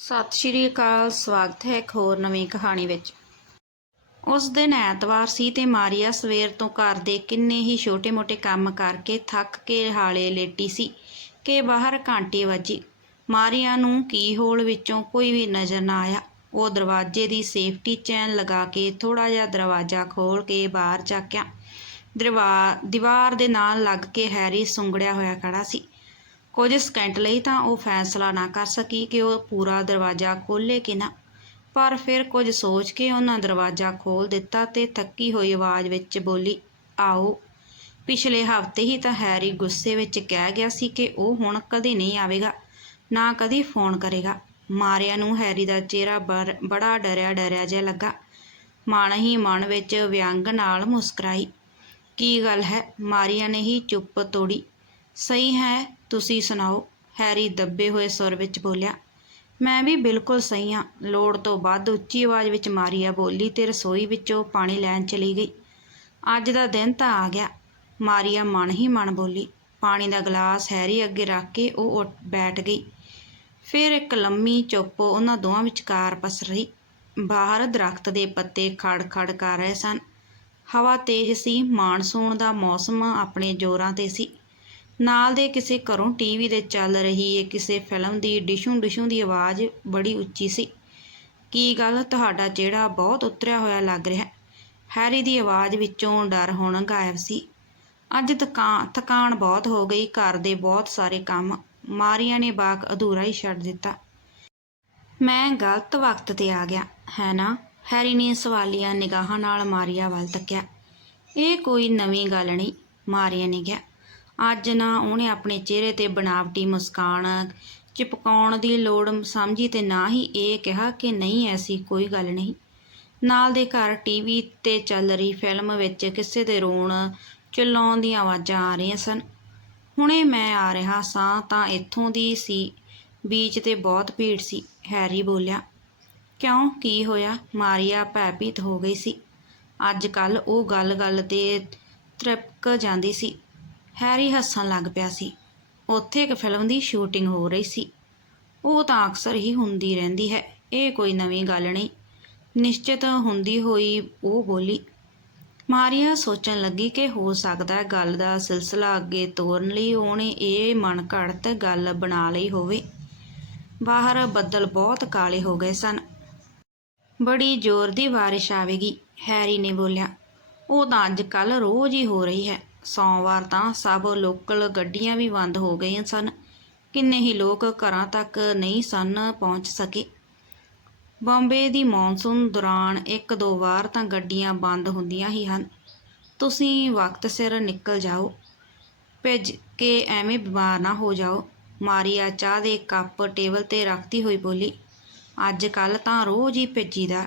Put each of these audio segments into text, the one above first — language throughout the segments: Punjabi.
ਸਤਿ ਸ਼੍ਰੀ ਅਕਾਲ, ਸਵਾਗਤ ਹੈ ਇੱਕ ਹੋਰ ਨਵੀਂ ਕਹਾਣੀ ਵਿੱਚ। ਉਸ ਦਿਨ ਐਤਵਾਰ ਸੀ ਤੇ ਮਾਰੀਆ ਸਵੇਰ ਤੋਂ ਘਰ ਦੇ ਕਿੰਨੇ ਹੀ ਛੋਟੇ-ਮੋਟੇ ਕੰਮ ਕਰਕੇ ਥੱਕ ਕੇ ਹਾਲੇ ਲੇਟੀ ਸੀ ਕਿ ਬਾਹਰ ਘੰਟੀ ਵੱਜੀ। ਮਾਰੀਆ ਨੂੰ ਕੀ ਹੋਲ ਵਿੱਚੋਂ ਕੋਈ ਵੀ ਨਜ਼ਰ ਨਾ ਆਇਆ। ਉਹ ਦਰਵਾਜ਼ੇ ਦੀ ਸੇਫਟੀ ਚੈਨ ਲਗਾ ਕੇ ਥੋੜਾ ਜਿਹਾ ਦਰਵਾਜ਼ਾ ਖੋਲ ਕੇ ਬਾਹਰ ਚੱਕਿਆ ਦਰਵਾ, ਦੀਵਾਰ ਦੇ ਨਾਲ ਲੱਗ ਕੇ ਹੈਰੀ ਸੁੰਗੜਿਆ ਹੋਇਆ ਖੜਾ ਸੀ। ਕੁਝ ਸਕਿੰਟ ਲਈ ਤਾਂ ਉਹ ਫੈਸਲਾ ਨਾ ਕਰ ਸਕੀ ਕਿ ਉਹ ਪੂਰਾ ਦਰਵਾਜ਼ਾ ਖੋਲ੍ਹੇ ਕਿ ਨਾ। ਪਰ ਫਿਰ ਕੁਝ ਸੋਚ ਕੇ ਉਹਨਾਂ ਦਰਵਾਜ਼ਾ ਖੋਲ ਦਿੱਤਾ ਤੇ ਥੱਕੀ ਹੋਈ ਆਵਾਜ਼ ਵਿੱਚ ਬੋਲੀ, ਆਓ। ਪਿਛਲੇ ਹਫ਼ਤੇ ਹੀ ਤਾਂ ਹੈਰੀ ਗੁੱਸੇ ਵਿੱਚ ਕਹਿ ਗਿਆ ਸੀ ਕਿ ਉਹ ਹੁਣ ਕਦੇ ਨਹੀਂ ਆਵੇਗਾ, ਨਾ ਕਦੀ ਫੋਨ ਕਰੇਗਾ। ਮਾਰਿਆ ਨੂੰ ਹੈਰੀ ਦਾ ਚਿਹਰਾ ਬਰ- ਬੜਾ ਡਰਿਆ ਡਰਿਆ ਜਿਹਾ ਲੱਗਾ। ਮਨ ਹੀ ਮਨ ਵਿੱਚ ਵਿਅੰਗ ਨਾਲ ਮੁਸਕਰਾਈ, ਕੀ ਗੱਲ ਹੈ? ਮਾਰੀਆ ਨੇ ਹੀ ਚੁੱਪ ਤੋੜੀ, ਸਹੀ ਹੈ ਤੁਸੀਂ ਸੁਣਾਓ? ਹੈਰੀ ਦੱਬੇ ਹੋਏ ਸੁਰ ਵਿੱਚ ਬੋਲਿਆ, ਮੈਂ ਵੀ ਬਿਲਕੁਲ ਸਹੀ ਹਾਂ ਲੋੜ ਤੋਂ ਵੱਧ ਉੱਚੀ ਆਵਾਜ਼ ਵਿੱਚ ਮਾਰੀਆ ਬੋਲੀ ਤੇ ਰਸੋਈ ਵਿੱਚੋਂ ਪਾਣੀ ਲੈਣ ਚਲੀ ਗਈ। ਅੱਜ ਦਾ ਦਿਨ ਤਾਂ ਆ ਗਿਆ। ਮਾਰੀਆ ਮਨ ਹੀ ਮਨ ਬੋਲੀ। ਪਾਣੀ ਦਾ ਗਲਾਸ ਹੈਰੀ ਅੱਗੇ ਰੱਖ ਕੇ ਉਹ ਉੱਠ ਬੈਠ ਗਈ। ਫਿਰ ਇੱਕ ਲੰਮੀ ਚੁੱਪ ਉਹਨਾਂ ਦੋਵਾਂ ਵਿਚਕਾਰ ਪਸਰੀ ਬਾਹਰ ਦਰਖਤ ਦੇ ਪੱਤੇ ਖੜ-ਖੜ ਕਰ ਰਹੇ ਸਨ। ਹਵਾ ਤੇਜ਼ ਸੀ। ਮਾਨਸੂਨ ਦਾ ਮੌਸਮ ਆਪਣੇ ਜ਼ੋਰਾਂ ਤੇ ਸੀ। ਨਾਲ ਦੇ ਕਿਸੇ ਘਰੋਂ ਟੀਵੀ ਦੇ ਚੱਲ ਰਹੀ ਏ ਕਿਸੇ ਫਿਲਮ ਦੀ ਡਿਸ਼ੂ ਡਿਸ਼ੂ ਦੀ ਆਵਾਜ਼ ਬੜੀ ਉੱਚੀ ਸੀ। ਕੀ ਗੱਲ? ਤੁਹਾਡਾ ਚਿਹਰਾ ਬਹੁਤ ਉਤਰਿਆ ਹੋਇਆ ਲੱਗ ਰਿਹਾ। ਹੈਰੀ ਦੀ ਆਵਾਜ਼ ਵਿੱਚੋਂ ਡਰ ਹੁਣ ਗਾਇਬ ਸੀ। ਅੱਜ ਥਕਾਨ ਥਕਾਨ ਬਹੁਤ ਹੋ ਗਈ। ਘਰ ਦੇ ਬਹੁਤ ਸਾਰੇ ਕੰਮ ਮਾਰੀਆ ਨੇ ਬਾਕ ਅਧੂਰਾ ਹੀ ਛੱਡ ਦਿੱਤਾ। ਮੈਂ ਗਲਤ ਵਕਤ ਤੇ ਆ ਗਿਆ, ਹੈ ਨਾ? ਹੈਰੀ ਨੇ ਸਵਾਲੀਆਂ ਨਿਗਾਹਾਂ ਨਾਲ ਮਾਰੀਆ ਵੱਲ ਤੱਕਿਆ। ਇਹ ਕੋਈ ਨਵੀਂ ਗੱਲ ਨਹੀਂ, ਮਾਰੀਆ ਨੇ ਕਿਹਾ ਅੱਜ ਨਾ ਉਹਨੇ ਆਪਣੇ ਚਿਹਰੇ ਤੇ ਬਣਾਵਟੀ ਮੁਸਕਾਨ ਚਿਪਕਾਉਣ ਦੀ ਲੋੜ ਸਮਝੀ ਤੇ ਨਾ ਹੀ ਇਹ ਕਿਹਾ ਕਿ ਨਹੀਂ, ਐਸੀ ਕੋਈ ਗੱਲ ਨਹੀਂ। ਨਾਲ ਦੇ ਘਰ ਟੀਵੀ ਤੇ ਚੱਲ ਰਹੀ ਫਿਲਮ ਵਿੱਚ ਕਿਸੇ ਦੇ ਰੋਣ ਚਿল্ਲਾਉਣ ਦੀਆਂ ਆਵਾਜ਼ਾਂ ਆ ਰਹੀਆਂ ਸਨ। ਹੁਣੇ ਮੈਂ ਆ ਰਿਹਾ ਸਾਂ ਤਾਂ ਇੱਥੋਂ ਦੀ ਸੀ, ਬੀਚ ਤੇ ਬਹੁਤ ਭੀੜ ਸੀ, ਹੈਰੀ ਬੋਲਿਆ। ਕਿਉਂ? ਕੀ ਹੋਇਆ? ਮਾਰੀਆ ਭੈਭੀਤ ਹੋ ਗਈ ਸੀ। ਅੱਜ ਕੱਲ ਉਹ ਗੱਲ-ਗੱਲ ਤੇ ਤ੍ਰਿਪਕ ਜਾਂਦੀ ਸੀ। ਹੈਰੀ ਹੱਸਣ ਲੱਗ ਪਿਆ ਸੀ। ਉੱਥੇ ਇੱਕ ਫਿਲਮ ਦੀ ਸ਼ੂਟਿੰਗ ਹੋ ਰਹੀ ਸੀ। ਉਹ ਤਾਂ ਅਕਸਰ ਹੀ ਹੁੰਦੀ ਰਹਿੰਦੀ ਹੈ। ਇਹ ਕੋਈ ਨਵੀਂ ਗੱਲ ਨਹੀਂ। ਨਿਸ਼ਚਿਤ ਹੁੰਦੀ ਹੋਈ ਉਹ ਬੋਲੀ, ਮਾਰੀਆ ਸੋਚਣ ਲੱਗੀ ਕਿ ਹੋ ਸਕਦਾ ਹੈ ਗੱਲ ਦਾ ਸਿਲਸਿਲਾ ਅੱਗੇ ਤੋਰਨ ਲਈ ਉਹਨੇ ਇਹ ਮਨ ਘੜਤ ਗੱਲ ਬਣਾ ਲਈ ਹੋਵੇ। ਬਾਹਰ ਬੱਦਲ ਬਹੁਤ ਕਾਲੇ ਹੋ ਗਏ ਸਨ। ਬੜੀ ਜ਼ੋਰ ਦੀ ਬਾਰਿਸ਼ ਆਵੇਗੀ, ਹੈਰੀ ਨੇ ਬੋਲਿਆ। ਉਹ ਤਾਂ ਅੱਜ ਕੱਲ ਰੋਜ਼ ਹੀ ਹੋ ਰਹੀ ਹੈ। ਸੋਮਵਾਰ ਤਾਂ ਸਭ ਲੋਕਲ ਗੱਡੀਆਂ ਵੀ ਬੰਦ ਹੋ ਗਈਆਂ ਸਨ। ਕਿੰਨੇ ਹੀ ਲੋਕ ਘਰਾਂ ਤੱਕ ਨਹੀਂ ਸਨ ਪਹੁੰਚ ਸਕੇ। ਬੰਬੇ ਦੀ ਮੌਨਸੂਨ ਦੌਰਾਨ ਇੱਕ ਦੋ ਵਾਰ ਤਾਂ ਗੱਡੀਆਂ ਬੰਦ ਹੁੰਦੀਆਂ ਹੀ ਹਨ। ਤੁਸੀਂ ਵਕਤ ਸਿਰ ਨਿਕਲ ਜਾਓ। ਭਿੱਜ ਕੇ ਐਵੇਂ ਬਿਮਾਰ ਨਾ ਹੋ ਜਾਓ। ਮਾਰੀਆ ਚਾਹ ਦੇ ਕੱਪ ਟੇਬਲ ਤੇ ਰੱਖਦੀ ਹੋਈ ਬੋਲੀ, ਅੱਜ ਕੱਲ ਤਾਂ ਰੋਜ਼ ਹੀ ਭਿੱਜੀਦਾ।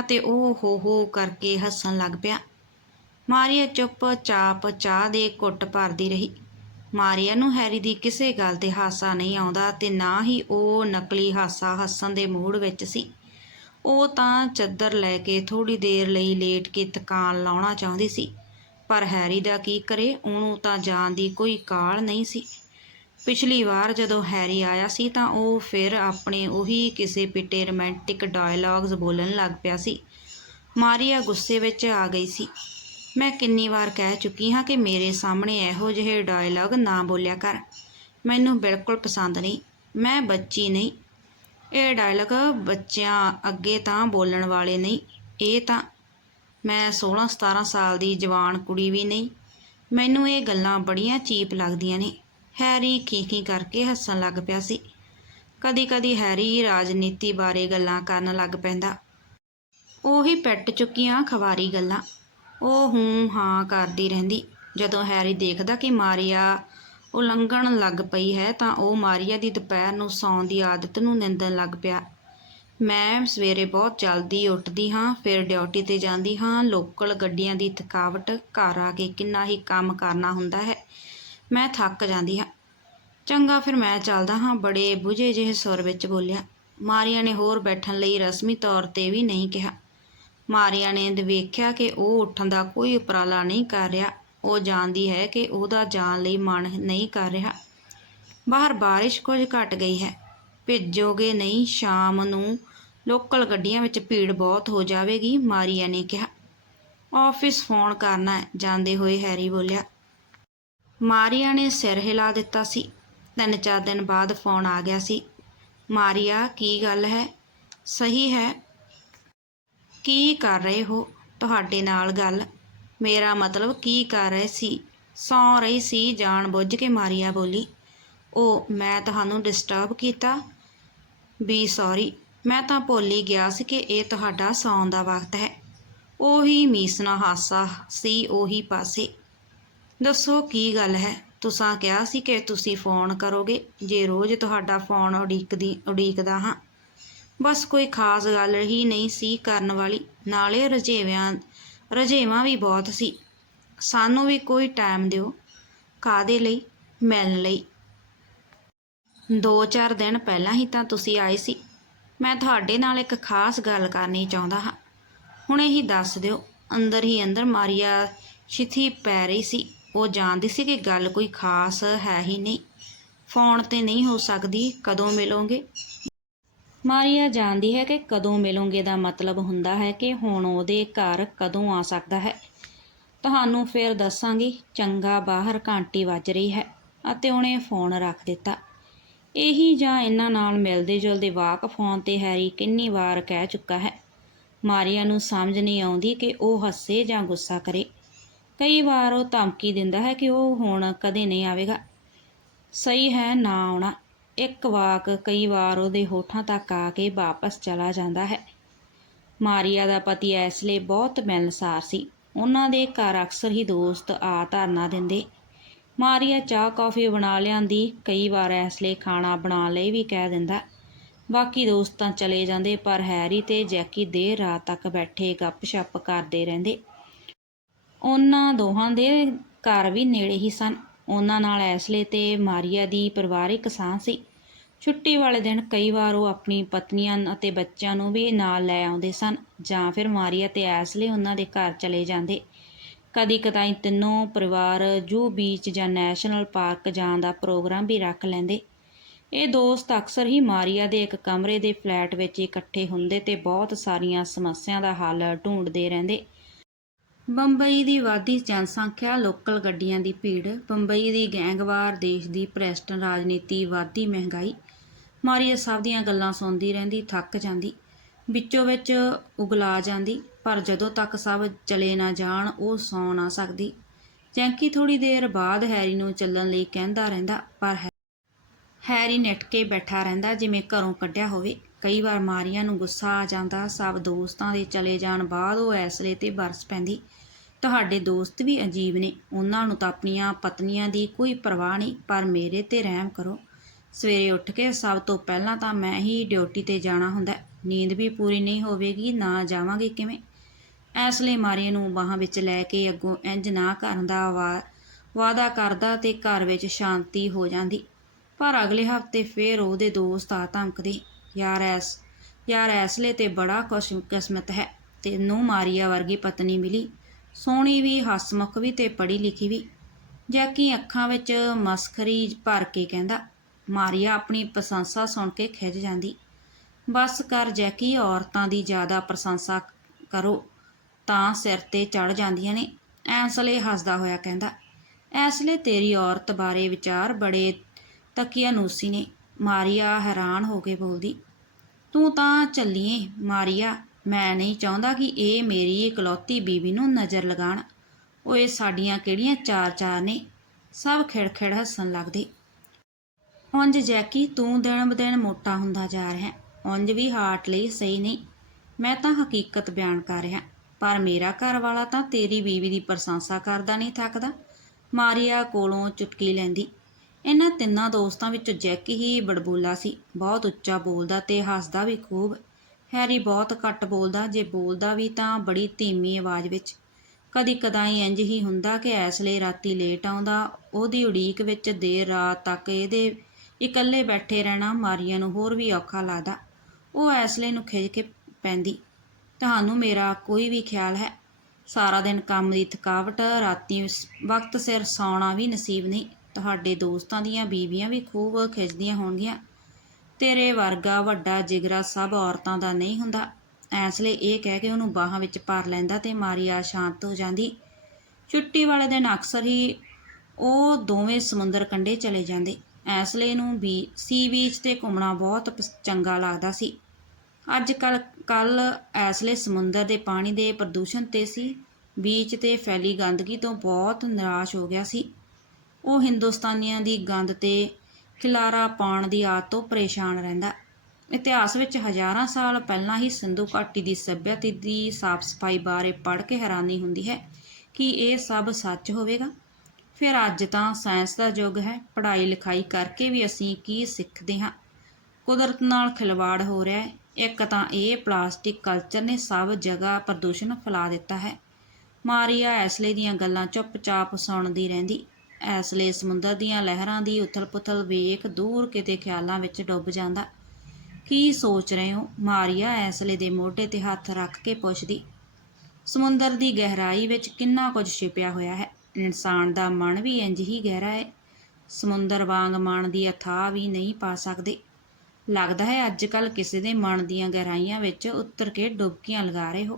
ਅਤੇ ਉਹ ਹੋ ਹੋ ਕਰਕੇ ਹੱਸਣ ਲੱਗ ਪਿਆ। ਮਾਰੀਆ ਚੁੱਪ ਚਾਪ ਚਾਹ ਦੇ ਘੁੱਟ ਭਰਦੀ ਰਹੀ। ਮਾਰੀਆ ਨੂੰ ਹੈਰੀ ਦੀ ਕਿਸੇ ਗੱਲ ਤੇ ਹਾਸਾ ਨਹੀਂ ਆਉਂਦਾ ਤੇ ਨਾ ਹੀ ਉਹ ਨਕਲੀ ਹਾਸਾ ਹੱਸਣ ਦੇ ਮੂਡ ਵਿੱਚ ਸੀ। ਉਹ ਤਾਂ ਚੱਦਰ ਲੈ ਕੇ ਥੋੜੀ ਦੇਰ ਲਈ ਲੇਟ ਕੇ ਥਕਾਨ ਲਾਉਣਾ ਚਾਹੁੰਦੀ ਸੀ, ਪਰ ਹੈਰੀ ਦਾ ਕੀ ਕਰੇ, ਉਹਨੂੰ ਤਾਂ ਜਾਣ ਦੀ ਕੋਈ ਕਾਲ ਨਹੀਂ ਸੀ। ਪਿਛਲੀ ਵਾਰ ਜਦੋਂ ਹੈਰੀ ਆਇਆ ਸੀ ਤਾਂ ਉਹ ਫਿਰ ਆਪਣੇ ਉਹੀ ਕਿਸੇ ਪਿੱਟੇ ਰੋਮਾਂਟਿਕ ਡਾਇਲੌਗਸ ਬੋਲਣ ਲੱਗ ਪਿਆ ਸੀ। ਮਾਰੀਆ ਗੁੱਸੇ ਵਿੱਚ ਆ ਗਈ ਸੀ। ਮੈਂ ਕਿੰਨੀ ਵਾਰ ਕਹਿ ਚੁੱਕੀ ਹਾਂ ਕਿ ਮੇਰੇ ਸਾਹਮਣੇ ਇਹੋ ਜਿਹੇ ਡਾਇਲੌਗ ਨਾ ਬੋਲਿਆ ਕਰ। ਮੈਨੂੰ ਬਿਲਕੁਲ ਪਸੰਦ ਨਹੀਂ। ਮੈਂ ਬੱਚੀ ਨਹੀਂ। ਇਹ ਡਾਇਲੌਗ ਬੱਚਿਆਂ ਅੱਗੇ ਤਾਂ ਬੋਲਣ ਵਾਲੇ ਨਹੀਂ। ਇਹ ਤਾਂ ਮੈਂ 16 17 ਸਾਲ ਦੀ ਜਵਾਨ ਕੁੜੀ ਵੀ ਨਹੀਂ। ਮੈਨੂੰ ਇਹ ਗੱਲਾਂ ਬੜੀਆਂ ਚੀਪ ਲੱਗਦੀਆਂ ਨੇ। ਹੈਰੀ ਖੀਖੀ ਕਰਕੇ ਹੱਸਣ ਲੱਗ ਪਿਆ ਸੀ। ਕਦੀ-ਕਦੀ ਹੈਰੀ ਰਾਜਨੀਤੀ ਬਾਰੇ ਗੱਲਾਂ ਕਰਨ ਲੱਗ ਪੈਂਦਾ। ਉਹੀ ਪਿੱਟ ਚੁੱਕੀਆਂ ਖਵਾਰੀ ਗੱਲਾਂ। ਉਹ ਹੂੰ ਹਾਂ ਕਰਦੀ ਰਹਿੰਦੀ। ਜਦੋਂ ਹੈਰੀ ਦੇਖਦਾ ਕਿ ਮਾਰੀਆ ਉਲੰਘਣ ਲੱਗ ਪਈ ਹੈ ਤਾਂ ਉਹ ਮਾਰੀਆ ਦੀ ਦੁਪਹਿਰ ਨੂੰ ਸੌਣ ਦੀ ਆਦਤ ਨੂੰ ਨਿੰਦਣ ਲੱਗ ਪਿਆ। ਮੈਂ ਸਵੇਰੇ ਬਹੁਤ ਜਲਦੀ ਉੱਠਦੀ ਹਾਂ, ਫਿਰ ਡਿਊਟੀ ਤੇ ਜਾਂਦੀ ਹਾਂ। ਲੋਕਲ ਗੱਡੀਆਂ ਦੀ ਥਕਾਵਟ ਘਰ ਆ ਕੇ ਕਿੰਨਾ ਹੀ ਕੰਮ ਕਰਨਾ ਹੁੰਦਾ ਹੈ। ਮੈਂ ਥੱਕ ਜਾਂਦੀ ਹਾਂ। ਚੰਗਾ, ਫਿਰ ਮੈਂ ਚੱਲਦਾ ਹਾਂ। ਬੜੇ ਬੁਝੇ ਜਿਹੇ ਸੁਰ ਵਿੱਚ ਬੋਲਿਆ, ਮਾਰੀਆ ਨੇ ਹੋਰ ਬੈਠਣ ਲਈ ਰਸਮੀ ਤੌਰ ਤੇ ਵੀ ਨਹੀਂ ਕਿਹਾ। ਮਾਰੀਆ ਨੇ ਵੇਖਿਆ ਕਿ ਉਹ ਉੱਠਣ ਦਾ ਕੋਈ ਉਪਰਾਲਾ ਨਹੀਂ ਕਰ ਰਿਹਾ। ਉਹ ਜਾਣਦੀ ਹੈ ਕਿ ਉਹਦਾ ਜਾਣ ਲਈ ਮਨ ਨਹੀਂ ਕਰ ਰਿਹਾ। ਬਾਹਰ ਬਾਰਿਸ਼ ਕੁਝ ਘਟ ਗਈ ਹੈ। ਭੇਜੋਗੇ ਨਹੀਂ, ਸ਼ਾਮ ਨੂੰ ਲੋਕਲ ਗੱਡੀਆਂ ਵਿੱਚ ਭੀੜ ਬਹੁਤ ਹੋ ਜਾਵੇਗੀ, ਮਾਰੀਆ ਨੇ ਕਿਹਾ। ਆਫਿਸ ਫੋਨ ਕਰਨਾ ਜਾਂਦੇ ਹੋਏ ਹੈਰੀ ਬੋਲਿਆ। ਮਾਰੀਆ ਨੇ ਸਿਰ ਹਿਲਾ ਦਿੱਤਾ ਸੀ। ਤਿੰਨ ਚਾਰ ਦਿਨ ਬਾਅਦ ਫੋਨ ਆ ਗਿਆ ਸੀ। ਮਾਰੀਆ, ਕੀ ਗੱਲ ਹੈ? ਸਹੀ ਹੈ ਕੀ ਕਰ ਰਹੇ ਹੋ? ਤੁਹਾਡੇ ਨਾਲ ਗੱਲ। ਮੇਰਾ ਮਤਲਬ ਕੀ ਕਰ ਰਹੇ ਸੀ? ਸੌਂ ਰਹੀ ਸੀ, ਜਾਣ ਬੁੱਝ ਕੇ ਮਾਰੀਆ ਬੋਲੀ। ਉਹ ਮੈਂ ਤੁਹਾਨੂੰ ਡਿਸਟਰਬ ਕੀਤਾ? ਵੀ ਸੌਰੀ ਮੈਂ ਤਾਂ ਭੁੱਲ ਹੀ ਗਿਆ ਸੀ ਕਿ ਇਹ ਤੁਹਾਡਾ ਸੌਣ ਦਾ ਵਕਤ ਹੈ। ਉਹੀ ਮੀਸਨਾ ਹਾਸਾ ਸੀ ਉਹੀ ਪਾਸੇ। ਦੱਸੋ ਕੀ ਗੱਲ ਹੈ? ਤੁਸਾਂ ਕਿਹਾ ਸੀ ਕਿ ਤੁਸੀਂ ਫੋਨ ਕਰੋਗੇ। ਜੇ ਰੋਜ਼ ਤੁਹਾਡਾ ਫੋਨ ਉਡੀਕਦੀ ਉਡੀਕਦਾ ਹਾਂ। ਬਸ ਕੋਈ ਖਾਸ ਗੱਲ ਹੀ ਨਹੀਂ ਸੀ ਕਰਨ ਵਾਲੀ। ਨਾਲੇ ਰਜੇਵਿਆਂ ਰਜੇਵਾਂ ਵੀ ਬਹੁਤ ਸੀ। ਸਾਨੂੰ ਵੀ ਕੋਈ ਟਾਈਮ ਦਿਓ। ਕਾਦੇ ਲਈ? ਮਿਲਣ ਲਈ। ਦੋ ਚਾਰ ਦਿਨ ਪਹਿਲਾਂ ਹੀ ਤਾਂ ਤੁਸੀਂ ਆਏ ਸੀ। ਮੈਂ ਤੁਹਾਡੇ ਨਾਲ ਇੱਕ ਖਾਸ ਗੱਲ ਕਰਨੀ ਚਾਹੁੰਦਾ ਹਾਂ। ਹੁਣੇ ਹੀ ਦੱਸ ਦਿਓ, ਅੰਦਰ ਹੀ ਅੰਦਰ ਮਾਰੀਆ ਸ਼ਿਥੀ ਪੈ ਰਹੀ ਸੀ। ਉਹ ਜਾਣਦੀ ਸੀ ਕਿ ਗੱਲ ਕੋਈ ਖਾਸ ਹੈ ਹੀ ਨਹੀਂ। ਫੋਨ ਤੇ ਨਹੀਂ ਹੋ ਸਕਦੀ, ਕਦੋਂ ਮਿਲੋਗੇ? ਮਾਰੀਆ ਜਾਣਦੀ ਹੈ ਕਿ ਕਦੋਂ ਮਿਲੋਗੇ ਦਾ ਮਤਲਬ ਹੁੰਦਾ ਹੈ ਕਿ ਹੁਣ ਉਹਦੇ ਘਰ ਕਦੋਂ ਆ ਸਕਦਾ ਹੈ। ਤੁਹਾਨੂੰ ਫਿਰ ਦੱਸਾਂਗੀ, ਚੰਗਾ ਬਾਹਰ ਘੰਟੀ ਵੱਜ ਰਹੀ ਹੈ ਅਤੇ ਉਹਨੇ ਫੋਨ ਰੱਖ ਦਿੱਤਾ। ਇਹੀ ਜਾਂ ਇਹਨਾਂ ਨਾਲ ਮਿਲਦੇ ਜੁਲਦੇ ਵਾਕ ਫੋਨ ਤੇ ਹੈਰੀ ਕਿੰਨੀ ਵਾਰ ਕਹਿ ਚੁੱਕਾ ਹੈ। ਮਾਰੀਆ ਨੂੰ ਸਮਝ ਨਹੀਂ ਆਉਂਦੀ ਕਿ ਉਹ ਹੱਸੇ ਜਾਂ ਗੁੱਸਾ ਕਰੇ। ਕਈ ਵਾਰ ਉਹ ਧਮਕੀ ਦਿੰਦਾ ਹੈ ਕਿ ਉਹ ਹੁਣ ਕਦੇ ਨਹੀਂ ਆਵੇਗਾ। ਸਹੀ ਹੈ, ਨਾ ਆਉਣਾ। ਇੱਕ ਵਾਕ ਕਈ ਵਾਰ ਉਹਦੇ ਹੋਠਾਂ ਤੱਕ ਆ ਕੇ ਵਾਪਸ ਚਲਾ ਜਾਂਦਾ ਹੈ। ਮਾਰੀਆ ਦਾ ਪਤੀ ਇਸ ਲਈ ਬਹੁਤ ਮਿਲਨਸਾਰ ਸੀ। ਉਹਨਾਂ ਦੇ ਘਰ ਅਕਸਰ ਹੀ ਦੋਸਤ ਆ ਧਰਨਾ ਦਿੰਦੇ। ਮਾਰੀਆ ਚਾਹ ਕੌਫੀ ਬਣਾ ਲਿਆਂਦੀ, ਕਈ ਵਾਰ ਇਸ ਲਈ ਖਾਣਾ ਬਣਾਉਣ ਲਈ ਵੀ ਕਹਿ ਦਿੰਦਾ। ਬਾਕੀ ਦੋਸਤ ਤਾਂ ਚਲੇ ਜਾਂਦੇ, ਪਰ ਹੈਰੀ ਤੇ ਜੈਕੀ ਦੇਰ ਰਾਤ ਤੱਕ ਬੈਠੇ ਗੱਪ-ਸ਼ੱਪ ਕਰਦੇ ਰਹਿੰਦੇ। ਉਹਨਾਂ ਦੋਹਾਂ ਦੇ ਘਰ ਵੀ ਨੇੜੇ ਹੀ ਸਨ। ਉਹਨਾਂ ਨਾਲ ਐਸਲੇ ਤੇ ਮਾਰੀਆ ਦੀ ਪਰਿਵਾਰਿਕ ਸਾਂਝ ਸੀ। ਛੁੱਟੀ ਵਾਲੇ ਦਿਨ ਕਈ ਵਾਰ ਉਹ ਆਪਣੀ ਪਤਨੀਆਂ ਅਤੇ ਬੱਚਿਆਂ ਨੂੰ ਵੀ ਨਾਲ ਲੈ ਆਉਂਦੇ ਸਨ ਜਾਂ ਫਿਰ ਮਾਰੀਆ ਤੇ ਐਸਲੇ ਉਹਨਾਂ ਦੇ ਘਰ ਚਲੇ ਜਾਂਦੇ। ਕਦੀ ਕਦਾਈ ਤਿੰਨੋਂ ਪਰਿਵਾਰ ਜੂ ਬੀਚ ਜਾਂ ਨੈਸ਼ਨਲ ਪਾਰਕ ਜਾਣ ਦਾ ਪ੍ਰੋਗਰਾਮ ਵੀ ਰੱਖ ਲੈਂਦੇ। ਇਹ ਦੋਸਤ ਅਕਸਰ ਹੀ ਮਾਰੀਆ ਦੇ ਇੱਕ ਕਮਰੇ ਦੇ ਫਲੈਟ ਵਿੱਚ ਇਕੱਠੇ ਹੁੰਦੇ ਤੇ ਬਹੁਤ ਸਾਰੀਆਂ ਸਮੱਸਿਆ ਦਾ ਹੱਲ ਢੂੰਡਦੇ ਰਹਿੰਦੇ। ਬੰਬਈ ਦੀ ਵਾਧੀ ਜਨਸੰਖਿਆ ਲੋਕਲ ਗੱਡੀਆਂ ਦੀ ਭੀੜ, ਬੰਬਈ ਦੀ ਗੈਂਗਵਾਰ ਦੇਸ਼ ਦੀ ਪ੍ਰੈਸਟਨ ਰਾਜਨੀਤੀ ਵਾਧੀ ਮਹਿੰਗਾਈ। ਮਾਰੀਆ ਸਭ ਦੀਆਂ ਗੱਲਾਂ ਸੁਣਦੀ ਰਹਿੰਦੀ, ਥੱਕ ਜਾਂਦੀ। ਵਿੱਚੋਂ ਵਿੱਚ ਉਗਲਾ ਜਾਂਦੀ, ਪਰ ਜਦੋਂ ਤੱਕ ਸਭ ਚਲੇ ਨਾ ਜਾਣ, ਉਹ ਸੌ ਨਾ ਸਕਦੀ। ਜੈਂਕੀ ਥੋੜੀ ਦੇਰ ਬਾਅਦ ਹੈਰੀ ਨੂੰ ਚੱਲਣ ਲਈ ਕਹਿੰਦਾ ਰਹਿੰਦਾ, ਪਰ ਹੈ- ਹੈਰੀ ਨਿੱਠ ਕੇ ਬੈਠਾ ਰਹਿੰਦਾ, ਜਿਵੇਂ ਘਰੋਂ ਕੱਢਿਆ ਹੋਵੇ। ਕਈ ਵਾਰ ਮਾਰੀਆ ਨੂੰ ਗੁੱਸਾ ਆ ਜਾਂਦਾ, ਸਭ ਦੋਸਤਾਂ ਦੇ ਚਲੇ ਜਾਣ ਬਾਅਦ ਉਹ ਐਸਲੇ ਤੇ ਬਰਸ ਪੈਂਦੀ। ਤੁਹਾਡੇ ਦੋਸਤ ਵੀ ਅਜੀਬ ਨੇ, ਉਹਨਾਂ ਨੂੰ ਤਾਂ ਆਪਣੀਆਂ ਪਤਨੀਆਂ ਦੀ ਕੋਈ ਪਰਵਾਹ ਨਹੀਂ, ਪਰ ਮੇਰੇ ਤੇ ਰਹਿਮ ਕਰੋ। ਸਵੇਰੇ ਉੱਠ ਕੇ ਸਭ ਤੋਂ ਪਹਿਲਾਂ ਤਾਂ ਮੈਂ ਹੀ ਡਿਊਟੀ ਤੇ ਜਾਣਾ ਹੁੰਦਾ, ਨੀਂਦ ਵੀ ਪੂਰੀ ਨਹੀਂ ਹੋਵੇਗੀ, ਨਾ ਜਾਵਾਂਗੇ ਕਿਵੇਂ? ਇਸ ਲਈ ਮਾਰੀਆ ਨੂੰ ਬਾਹਾਂ ਵਿੱਚ ਲੈ ਕੇ ਅੱਗੋਂ ਇੰਜ ਨਾ ਕਰਨ ਦਾ ਵਾ- ਵਾਅਦਾ ਕਰਦਾ ਤੇ ਘਰ ਵਿੱਚ ਸ਼ਾਂਤੀ ਹੋ ਜਾਂਦੀ। ਪਰ ਅਗਲੇ ਹਫ਼ਤੇ ਫੇਰ ਉਹਦੇ ਦੋਸਤ ਆ ਧਮਕਦੇ ਯਾਰ ਐਸ, ਯਾਰ ਐਸਲੇ ਤੇ ਬੜਾ ਖੁਸ਼ਕਿਸਮਤ ਹੈ। ਤੈਨੂੰ ਮਾਰੀਆ ਵਰਗੀ ਪਤਨੀ ਮਿਲੀ। ਸੋਹਣੀ ਵੀ, ਹਸਮੁਖ ਵੀ ਤੇ ਪੜ੍ਹੀ ਲਿਖੀ ਵੀ। ਜੈਕੀ ਅੱਖਾਂ ਵਿੱਚ ਮਸਖਰੀ ਭਰ ਕੇ ਕਹਿੰਦਾ, ਮਾਰੀਆ ਆਪਣੀ ਪ੍ਰਸ਼ੰਸਾ ਸੁਣ ਕੇ ਖਿੱਚ ਜਾਂਦੀ। ਬਸ ਕਰ ਜੈਕੀ, ਔਰਤਾਂ ਦੀ ਜ਼ਿਆਦਾ ਪ੍ਰਸ਼ੰਸਾ ਕਰੋ, ਤਾਂ ਸਿਰ ਤੇ ਚੜ ਜਾਂਦੀਆਂ ਨੇ। ਐਸਲੇ ਹੱਸਦਾ ਹੋਇਆ ਕਹਿੰਦਾ, ਐਸਲੇ ਤੇਰੀ ਔਰਤ ਬਾਰੇ ਵਿਚਾਰ ਬੜੇ ਤਕੀਆਨੂਸੀ ਨੇ। ਮਾਰੀਆ ਹੈਰਾਨ ਹੋ ਕੇ ਬੋਲਦੀ ਤੂੰ ਤਾਂ ਚੱਲੀਏ, ਮਾਰੀਆ। ਮੈਂ ਨਹੀਂ ਚਾਹੁੰਦਾ ਕਿ ਇਹ ਮੇਰੀ ਇਕਲੌਤੀ ਬੀਵੀ ਨੂੰ ਨਜ਼ਰ ਲਗਾਣ। ਓਏ, ਸਾਡੀਆਂ ਕਿਹੜੀਆਂ ਚਾਰ ਚਾਰ ਨੇ? ਸਭ ਖਿੜਖਿੜ ਹੱਸਣ ਲੱਗਦੇ। ਉਂਝ ਜੈਕੀ, ਤੂੰ ਦਿਨ ਬਦਿਨ ਮੋਟਾ ਹੁੰਦਾ ਜਾ ਰਿਹਾ। ਉਂਝ ਵੀ ਹਾਰਟ ਲਈ ਸਹੀ ਨਹੀਂ। ਮੈਂ ਤਾਂ ਹਕੀਕਤ ਬਿਆਨ ਕਰ ਰਿਹਾ। ਪਰ ਮੇਰਾ ਘਰ ਵਾਲਾ ਤਾਂ ਤੇਰੀ ਬੀਵੀ ਦੀ ਪ੍ਰਸ਼ੰਸਾ ਕਰਦਾ ਨਹੀਂ ਥੱਕਦਾ। ਮਾਰੀਆ ਕੋਲੋਂ ਚੁਟਕੀ ਲੈਂਦੀ। ਇਹਨਾਂ ਤਿੰਨਾਂ ਦੋਸਤਾਂ ਵਿੱਚੋਂ ਜੈਕ ਹੀ ਬੜਬੋਲਾ ਸੀ। ਬਹੁਤ ਉੱਚਾ ਬੋਲਦਾ ਤੇ ਹੱਸਦਾ ਵੀ ਖੂਬ। ਹੈਰੀ ਬਹੁਤ ਘੱਟ ਬੋਲਦਾ, ਜੇ ਬੋਲਦਾ ਵੀ ਤਾਂ ਬੜੀ ਧੀਮੀ ਆਵਾਜ਼ ਵਿੱਚ। ਕਦੀ ਕਦਾਈ ਇੰਜ ਹੀ ਹੁੰਦਾ ਕਿ ਐਸਲੇ ਰਾਤੀ ਲੇਟ ਆਉਂਦਾ, ਉਹਦੀ ਉਡੀਕ ਵਿੱਚ ਦੇਰ ਰਾਤ ਤੱਕ ਇਹਦੇ ਇਕੱਲੇ ਬੈਠੇ ਰਹਿਣਾ ਮਾਰੀਆ ਨੂੰ ਹੋਰ ਵੀ ਔਖਾ ਲੱਗਦਾ। ਉਹ ਐਸਲੇ ਨੂੰ ਖਿੱਚ ਕੇ ਪੈਂਦੀ, ਤੁਹਾਨੂੰ ਮੇਰਾ ਕੋਈ ਵੀ ਖਿਆਲ ਹੈ। ਸਾਰਾ ਦਿਨ ਕੰਮ ਦੀ ਥਕਾਵਟ, ਰਾਤੀ ਵਕਤ ਸਿਰ ਸੌਣਾ ਵੀ ਨਸੀਬ ਨਹੀਂ। ਤੁਹਾਡੇ ਦੋਸਤਾਂ ਦੀਆਂ ਬੀਵੀਆਂ ਵੀ ਖੂਬ ਖਿੱਚਦੀਆਂ ਹੋਣਗੀਆਂ। ਤੇਰੇ ਵਰਗਾ ਵੱਡਾ ਜਿਗਰਾ ਸਭ ਔਰਤਾਂ ਦਾ ਨਹੀਂ ਹੁੰਦਾ। ਐਸਲੇ ਇਹ ਕਹਿ ਕੇ ਉਹਨੂੰ ਬਾਹਾਂ ਵਿੱਚ ਭਰ ਲੈਂਦਾ ਤੇ ਮਾਰੀਆ ਸ਼ਾਂਤ ਹੋ ਜਾਂਦੀ। ਛੁੱਟੀ ਵਾਲੇ ਦਿਨ ਅਕਸਰ ਹੀ ਉਹ ਦੋਵੇਂ ਸਮੁੰਦਰ ਕੰਢੇ ਚਲੇ ਜਾਂਦੇ। ਐਸਲੇ ਨੂੰ ਵੀ ਸੀ ਬੀਚ ਤੇ ਘੁੰਮਣਾ ਬਹੁਤ ਚੰਗਾ ਲੱਗਦਾ ਸੀ। ਅੱਜ ਕੱਲ ਕੱਲ ਐਸਲੇ ਸਮੁੰਦਰ ਦੇ ਪਾਣੀ ਦੇ ਪ੍ਰਦੂਸ਼ਣ ਤੇ ਸੀ। ਬੀਚ ਤੇ ਫੈਲੀ ਗੰਦਗੀ ਤੋਂ ਬਹੁਤ ਨਿਰਾਸ਼ ਹੋ ਗਿਆ ਸੀ। ਉਹ ਹਿੰਦੁਸਤਾਨੀਆਂ ਦੀ ਗੰਦ ਤੇ ਖਿਲਾਰਾ ਪਾਉਣ ਦੀ ਆਦਤ ਤੋਂ ਪਰੇਸ਼ਾਨ ਰਹਿੰਦਾ ਇਤਿਹਾਸ ਵਿੱਚ ਹਜ਼ਾਰਾਂ ਸਾਲ ਪਹਿਲਾਂ ਹੀ ਸਿੰਧੂ ਘਾਟੀ ਦੀ ਸੱਭਿਅਤਾ ਦੀ ਸਾਫ਼ ਸਫ਼ਾਈ ਬਾਰੇ ਪੜ੍ਹ ਕੇ ਹੈਰਾਨੀ ਹੁੰਦੀ ਹੈ ਕਿ ਇਹ ਸਭ ਸੱਚ ਹੋਵੇਗਾ। ਫਿਰ ਅੱਜ ਤਾਂ ਸਾਇੰਸ ਦਾ ਯੁੱਗ ਹੈ, ਪੜ੍ਹਾਈ ਲਿਖਾਈ ਕਰਕੇ ਵੀ ਅਸੀਂ ਕੀ ਸਿੱਖਦੇ ਹਾਂ? ਕੁਦਰਤ ਨਾਲ ਖਿਲਵਾੜ ਹੋ ਰਿਹਾ ਹੈ। ਇੱਕ ਤਾਂ ਇਹ ਪਲਾਸਟਿਕ ਕਲਚਰ ਨੇ ਸਭ ਜਗ੍ਹਾ ਪ੍ਰਦੂਸ਼ਣ ਫੈਲਾ ਦਿੱਤਾ ਹੈ। ਮਾਰੀਆ ਐਸਲੇ ਦੀਆਂ ਗੱਲਾਂ ਚੁੱਪਚਾਪ ਸੁਣਦੀ ਰਹਿੰਦੀ। ਐਸਲੇ ਸਮੁੰਦਰ ਦੀਆਂ ਲਹਿਰਾਂ ਦੀ ਉਥਲ-ਪੁਥਲ ਵੇਖ ਦੂਰ ਕਿਤੇ ਖਿਆਲਾਂ ਵਿੱਚ ਡੁੱਬ ਜਾਂਦਾ। ਕੀ ਸੋਚ ਰਹੇ ਹੋ? ਮਾਰੀਆ ਐਸਲੇ ਦੇ ਮੋਢੇ ਤੇ ਹੱਥ ਰੱਖ ਕੇ ਪੁੱਛਦੀ। ਸਮੁੰਦਰ ਦੀ ਗਹਿਰਾਈ ਵਿੱਚ ਕਿੰਨਾ ਕੁਝ ਛਿਪਿਆ ਹੋਇਆ ਹੈ। ਇਨਸਾਨ ਦਾ ਮਨ ਵੀ ਇੰਜ ਹੀ ਗਹਿਰਾ ਹੈ। ਸਮੁੰਦਰ ਵਾਂਗ ਮਨ ਦੀ ਅਥਾਹ ਵੀ ਨਹੀਂ ਪਾ ਸਕਦੇ। ਲੱਗਦਾ ਹੈ ਅੱਜ ਕੱਲ ਕਿਸੇ ਦੇ ਮਨ ਦੀਆਂ ਗਹਿਰਾਈਆਂ ਵਿੱਚ ਉਤਰ ਕੇ ਡੁਬਕੀਆਂ ਲਗਾ ਰਹੇ ਹੋ।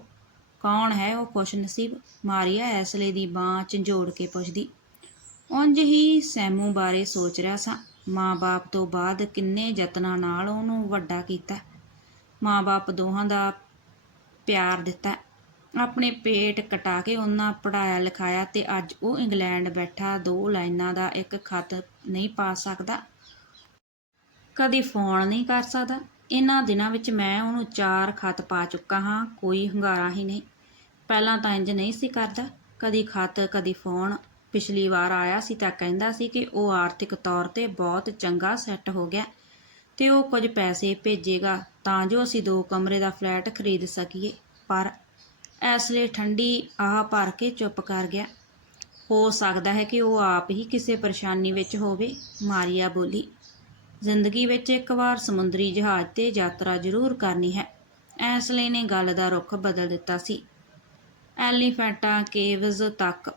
ਕੌਣ ਹੈ ਉਹ? ਖੁਸ਼ ਖੁਸ਼ਨਸੀਬ ਮਾਰੀਆ ਐਸਲੇ ਦੀ ਬਾਹ ਝੰਜੋੜ ਕੇ ਪੁੱਛਦੀ। ਉਂਝ ਹੀ ਸੈਮੂ ਬਾਰੇ ਸੋਚ ਰਿਹਾ ਸਾਂ। ਮਾਂ-ਬਾਪ ਤੋਂ ਬਾਅਦ ਕਿੰਨੇ ਯਤਨਾਂ ਨਾਲ ਉਹਨੂੰ ਵੱਡਾ ਕੀਤਾ। ਮਾਂ-ਬਾਪ ਦੋਹਾਂ ਦਾ ਪਿਆਰ ਦਿੱਤਾ। ਆਪਣੇ ਪੇਟ ਕਟਾ ਕੇ ਉਹਨਾਂ ਪੜਾਇਆ ਲਿਖਾਇਆ ਤੇ ਅੱਜ ਉਹ ਇੰਗਲੈਂਡ ਬੈਠਾ, ਦੋ ਲਾਈਨਾਂ ਦਾ ਇੱਕ ਖਤ ਨਹੀਂ ਪਾ ਸਕਦਾ। ਕਦੀ ਫੋਨ ਨਹੀਂ ਕਰ ਸਕਦਾ। ਇਹਨਾਂ ਦਿਨਾਂ ਵਿੱਚ ਮੈਂ ਉਹਨੂੰ ਚਾਰ ਖਤ ਪਾ ਚੁੱਕਾ ਹਾਂ, ਕੋਈ ਹੰਗਾਰਾ ਹੀ ਨਹੀਂ। ਪਹਿਲਾਂ ਤਾਂ ਇੰਜ ਨਹੀਂ ਸੀ ਕਰਦਾ। ਕਦੀ ਖਤ, ਕਦੀ ਫੋਨ ਪਿਛਲੀ ਵਾਰ ਆਇਆ ਸੀ ਤਾਂ ਕਹਿੰਦਾ ਸੀ ਕਿ ਉਹ ਆਰਥਿਕ ਤੌਰ ਤੇ ਬਹੁਤ ਚੰਗਾ ਸੈੱਟ ਹੋ ਗਿਆ ਤੇ ਉਹ ਕੁਝ ਪੈਸੇ ਭੇਜੇਗਾ ਤਾਂ ਜੋ ਅਸੀਂ ਦੋ ਕਮਰੇ ਦਾ ਫਲੈਟ ਖਰੀਦ ਸਕੀਏ। ਪਰ ਇਸ ਲਈ ਠੰਡੀ ਆਹ ਭਰ ਕੇ ਚੁੱਪ ਕਰ ਗਿਆ। ਹੋ ਸਕਦਾ ਹੈ ਕਿ ਉਹ ਆਪ ਹੀ ਕਿਸੇ ਪਰੇਸ਼ਾਨੀ ਵਿੱਚ ਹੋਵੇ, ਮਾਰੀਆ ਬੋਲੀ। ਜ਼ਿੰਦਗੀ ਵਿੱਚ ਇੱਕ ਵਾਰ ਸਮੁੰਦਰੀ ਜਹਾਜ਼ ਤੇ ਯਾਤਰਾ ਜ਼ਰੂਰ ਕਰਨੀ ਹੈ। ਐਸਲੇ ਨੇ ਗੱਲ ਦਾ ਰੁਖ ਬਦਲ ਦਿੱਤਾ ਸੀ। ਐਲੀਫੈਂਟਾ ਕੇਵਜ਼ ਤੱਕ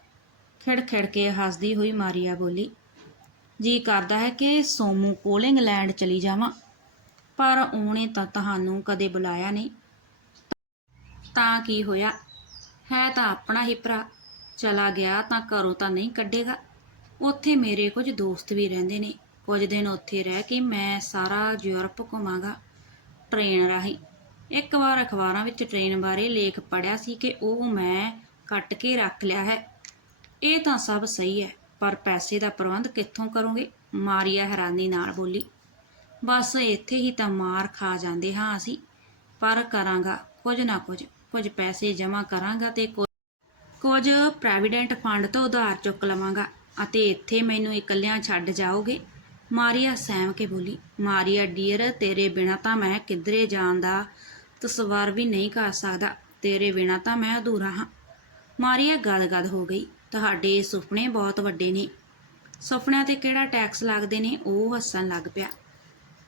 ਖਿੜ-ਖਿੜ ਕੇ ਹੱਸਦੀ ਹੋਈ ਮਾਰੀਆ ਬੋਲੀ, ਜੀ ਕਰਦਾ ਹੈ ਕਿ ਸੋਮੂ ਕੋਲ ਇੰਗਲੈਂਡ ਚਲੀ ਜਾਵਾਂ, ਪਰ ਉਹਨੇ ਤਾਂ ਤੁਹਾਨੂੰ ਕਦੇ ਬੁਲਾਇਆ ਨਹੀਂ। ਤਾਂ ਕੀ ਹੋਇਆ? ਹੈ ਤਾਂ ਆਪਣਾ ਹੀ ਭਰਾ, ਚਲਾ ਗਿਆ ਤਾਂ ਘਰੋਂ ਤਾਂ ਨਹੀਂ ਕੱਢੇਗਾ। ਉੱਥੇ ਮੇਰੇ ਕੁਝ ਦੋਸਤ ਵੀ ਰਹਿੰਦੇ ਨੇ। ਕੁਝ ਦਿਨ ਉੱਥੇ ਰਹਿ ਕੇ ਮੈਂ ਸਾਰਾ ਯੂਰਪ ਘੁਮਾਂਗਾ, ਟ੍ਰੇਨ ਰਾਹੀਂ। ਇੱਕ ਵਾਰ ਅਖਬਾਰਾਂ ਵਿੱਚ ਟ੍ਰੇਨ ਬਾਰੇ ਲੇਖ ਪੜਿਆ ਸੀ ਕਿ ਉਹ ਮੈਂ ਕੱਟ ਕੇ ਰੱਖ ਲਿਆ ਹੈ। ਇਹ ਤਾਂ ਸਭ ਸਹੀ ਹੈ, ਪਰ ਪੈਸੇ ਦਾ ਪ੍ਰਬੰਧ ਕਿੱਥੋਂ ਕਰੋਗੇ? ਮਾਰੀਆ ਹੈਰਾਨੀ ਨਾਲ ਬੋਲੀ, ਬਸ ਇੱਥੇ ਹੀ ਤਾਂ ਮਾਰ ਖਾ ਜਾਂਦੇ ਹਾਂ ਅਸੀਂ। ਪਰ ਕਰਾਂਗਾ, ਕੁਝ ਨਾ ਕੁਝ ਕੁਝ ਪੈਸੇ ਜਮ੍ਹਾਂ ਕਰਾਂਗਾ ਤੇ ਕੁ- ਕੁਝ ਪ੍ਰੈਵੀਡੈਂਟ ਫੰਡ ਤੋਂ ਉਧਾਰ ਚੁੱਕ ਲਵਾਂਗਾ ਅਤੇ ਇੱਥੇ ਮੈਨੂੰ ਇਕੱਲਿਆਂ ਛੱਡ ਜਾਓਗੇ? ਮਾਰੀਆ ਸਹਿਮ ਕੇ ਬੋਲੀ, ਮਾਰੀਆ ਡੀਅਰ, ਤੇਰੇ ਬਿਨਾ ਤਾਂ ਮੈਂ ਕਿੱਧਰੇ ਜਾਣ ਦਾ ਤਸਵਰ ਵੀ ਨਹੀਂ ਕਰ ਸਕਦਾ। ਤੇਰੇ ਬਿਨਾ ਤਾਂ ਮੈਂ ਅਧੂਰਾ ਹਾਂ। ਮਾਰੀਆ ਗਦਗਦ ਹੋ ਗਈ ਤੁਹਾਡੇ ਸੁਪਨੇ ਬਹੁਤ ਵੱਡੇ ਨੇ। ਸੁਪਨਿਆਂ ਤੇ ਕਿਹੜਾ ਟੈਕਸ ਲੱਗਦੇ ਨੇ, ਉਹ ਹੱਸਣ ਲੱਗ ਪਿਆ।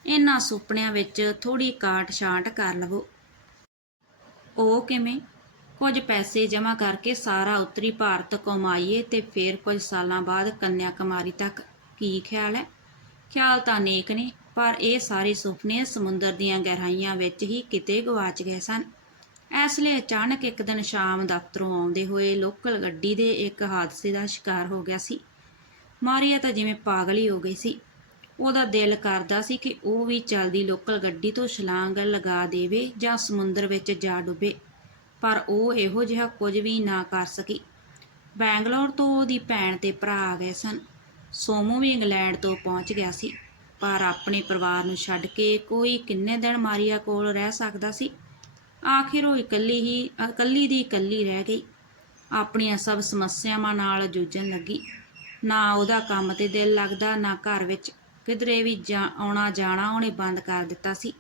ਇਹਨਾਂ ਸੁਪਨਿਆਂ ਵਿੱਚ ਥੋੜੀ ਕਾਟ ਛਾਂਟ ਕਰ ਲਵੋ। ਉਹ ਕਿਵੇਂ? ਕੁਝ ਪੈਸੇ ਜਮ੍ਹਾਂ ਕਰਕੇ ਸਾਰਾ ਉੱਤਰੀ ਭਾਰਤ ਕਮਾਈਏ ਤੇ ਫਿਰ ਕੁਝ ਸਾਲਾਂ ਬਾਅਦ ਕੰਨਿਆ ਕੁਮਾਰੀ ਤੱਕ। ਕੀ ਖਿਆਲ ਹੈ? ਖਿਆਲ ਤਾਂ ਨੇਕ ਨੇ, ਪਰ ਇਹ ਸਾਰੇ ਸੁਪਨੇ ਸਮੁੰਦਰ ਦੀਆਂ ਗਹਿਰਾਈਆਂ ਵਿੱਚ ਹੀ ਕਿਤੇ ਗਵਾਚ ਗਏ ਸਨ। ਇਸ ਲਈ ਅਚਾਨਕ ਇੱਕ ਦਿਨ ਸ਼ਾਮ ਦਫ਼ਤਰੋਂ ਆਉਂਦੇ ਹੋਏ ਲੋਕਲ ਗੱਡੀ ਦੇ ਇੱਕ ਹਾਦਸੇ ਦਾ ਸ਼ਿਕਾਰ ਹੋ ਗਿਆ ਸੀ। ਮਾਰੀਆ ਤਾਂ ਜਿਵੇਂ ਪਾਗਲ ਹੀ ਹੋ ਗਈ ਸੀ। ਉਹਦਾ ਦਿਲ ਕਰਦਾ ਸੀ ਕਿ ਉਹ ਵੀ ਚਲਦੀ ਲੋਕਲ ਗੱਡੀ ਤੋਂ ਛਲਾਂਗ ਲਗਾ ਦੇਵੇ ਜਾਂ ਸਮੁੰਦਰ ਵਿੱਚ ਜਾ ਡੁੱਬੇ, ਪਰ ਉਹ ਇਹੋ ਜਿਹਾ ਕੁਝ ਵੀ ਨਾ ਕਰ ਸਕੀ। ਬੈਂਗਲੌਰ ਤੋਂ ਉਹਦੀ ਭੈਣ ਤੇ ਭਰਾ ਆ ਗਏ ਸਨ। ਸੋਮੂ ਵੀ ਇੰਗਲੈਂਡ ਤੋਂ ਪਹੁੰਚ ਗਿਆ ਸੀ, ਪਰ ਆਪਣੇ ਪਰਿਵਾਰ ਨੂੰ ਛੱਡ ਕੇ ਕੋਈ ਕਿੰਨੇ ਦਿਨ ਮਾਰੀਆ ਕੋਲ ਰਹਿ ਸਕਦਾ ਸੀ? ਆਖਿਰ ਉਹ ਇਕੱਲੀ ਹੀ, ਇਕੱਲੀ ਦੀ ਇਕੱਲੀ ਰਹਿ ਗਈ। ਆਪਣੀਆਂ ਸਭ ਸਮੱਸਿਆਵਾਂ ਨਾਲ ਜੂਝਣ ਲੱਗੀ। ਨਾ ਉਹਦਾ ਕੰਮ ਤੇ ਦਿਲ ਲੱਗਦਾ, ਨਾ ਘਰ ਵਿੱਚ ਕਿਧਰੇ ਵੀ ਜਾ, ਆਉਣਾ ਜਾਣਾ ਉਹਨੇ ਬੰਦ ਕਰ ਦਿੱਤਾ ਸੀ।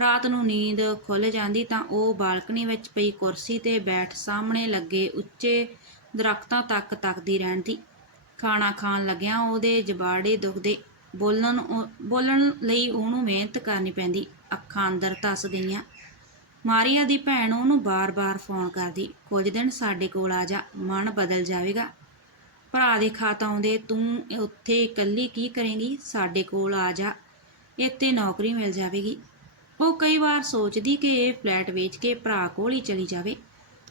ਰਾਤ ਨੂੰ ਨੀਂਦ ਖੁੱਲ ਜਾਂਦੀ ਤਾਂ ਉਹ ਬਾਲਕਨੀ ਵਿੱਚ ਪਈ ਕੁਰਸੀ ਤੇ ਬੈਠ ਸਾਹਮਣੇ ਲੱਗੇ ਉੱਚੇ ਦਰਖਤਾਂ ਤੱਕ ਤੱਕਦੀ ਰਹਿੰਦੀ। ਖਾਣਾ ਖਾਣ ਲੱਗਿਆਂ ਉਹਦੇ ਜਬਾੜੇ ਦੁਖਦੇ। ਬੋਲਣ ਬੋਲਣ ਲਈ ਉਹਨੂੰ ਮਿਹਨਤ ਕਰਨੀ ਪੈਂਦੀ। ਅੱਖਾਂ ਅੰਦਰ ਧਸ ਗਈਆਂ। ਮਾਰੀਆ ਦੀ ਭੈਣ ਉਹਨੂੰ ਬਾਰ-ਬਾਰ ਫੋਨ ਕਰਦੀ, ਕੁਝ ਦਿਨ ਸਾਡੇ ਕੋਲ ਆ ਜਾ, ਮਨ ਬਦਲ ਜਾਵੇਗਾ। ਭਰਾ ਦੇ ਖਾਤ ਆਉਂਦੇ, ਤੂੰ ਉੱਥੇ ਇਕੱਲੀ ਕੀ ਕਰੇਂਗੀ? ਸਾਡੇ ਕੋਲ ਆ ਜਾ, ਇੱਥੇ ਨੌਕਰੀ ਮਿਲ ਜਾਵੇਗੀ। ਉਹ ਕਈ ਵਾਰ ਸੋਚਦੀ ਕਿ ਇਹ ਫਲੈਟ ਵੇਚ ਕੇ ਭਰਾ ਕੋਲ ਹੀ ਚਲੀ ਜਾਵੇ,